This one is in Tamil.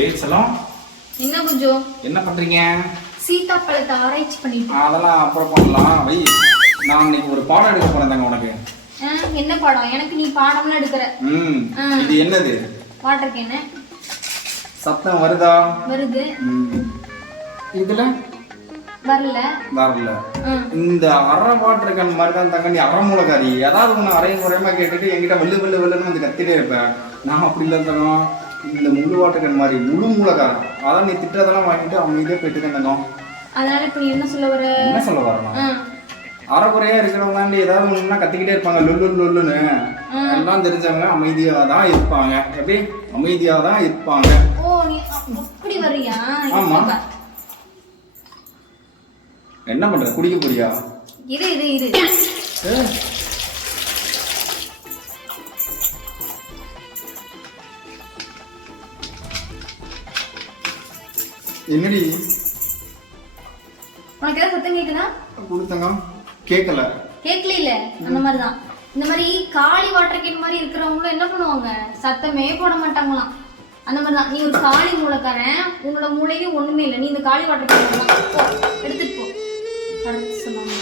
ஏய் செல்லம், என்ன புஜோ? என்ன பண்றீங்க? சீதாப்பழத்தை ஆராய்ச்சி பண்ணிட்டு. அதெல்லாம் அப்புறம் பண்ணலாம். வை, நான் இன்னைக்கு ஒரு பாடம் எடுக்க போறேன் தாங்க உனக்கு. என்ன பாடம்? எனக்கு நீ பாடம்லாம் எடுக்கிற. இது என்னது? Water can. சத்தம் வருதா? வருது. இதுல வரல. வரல. இந்த அரை வாட்டர் கேன் மாதிரி தான் தங்க. நீ அரை மூலக்காரி. ஏதாவது ஒன்று அரையும் குறையமா கேட்டுட்டு என்கிட்ட வெள்ளு வெள்ளு வெள்ளுன்னு வந்து கத்திட்டே இருப்பேன். நான் அப்படி இல்லை தங்கம். இந்த முழு வாட்டர் கேன் மாதிரி முழு மூலக்காரன். அதான் நீ திட்டதெல்லாம் வாங்கிட்டு அவங்க இதே போயிட்டு தங்கம். அதனால இப்ப நீ என்ன சொல்ல வர? என்ன சொல்ல வரணும்? அரைக்குறையா இருக்கிறவங்க ஏதாவது ஒண்ணுன்னா கத்திக்கிட்டே இருப்பாங்க. லொல்லு லொல்லுன்னு எல்லாம் தெரிஞ்சவங்க அமைதியா தான் இருப்பாங்க. எப்படி அமைதியா தான் இருப்பாங்க. ஓ, நீ அப்படி வரியா? ஆமா. என்ன பண்ற? குடிக்க போறியா? இரு இரு இரு. என்னடி உனக்கு ஏதாவது சத்தம் கேக்குதா? கொடுத்தங்க கேட்கல. கேட்கல இல்ல. அந்த மாதிரிதான். இந்த மாதிரி காளி வாட்டர் கேன் மாதிரி இருக்கிறவங்களும் என்ன பண்ணுவாங்க? சத்தமே போட மாட்டாங்களாம். அந்த மாதிரிதான். நீ ஒரு காளி மூளைக்காரன். உன்னோட மூளையிலே ஒண்ணுமே இல்லை. நீ இந்த காளி வாட்டர் கேன் போ, எடுத்துட்டு போ. கரெக்ட் சொன்னாங்க.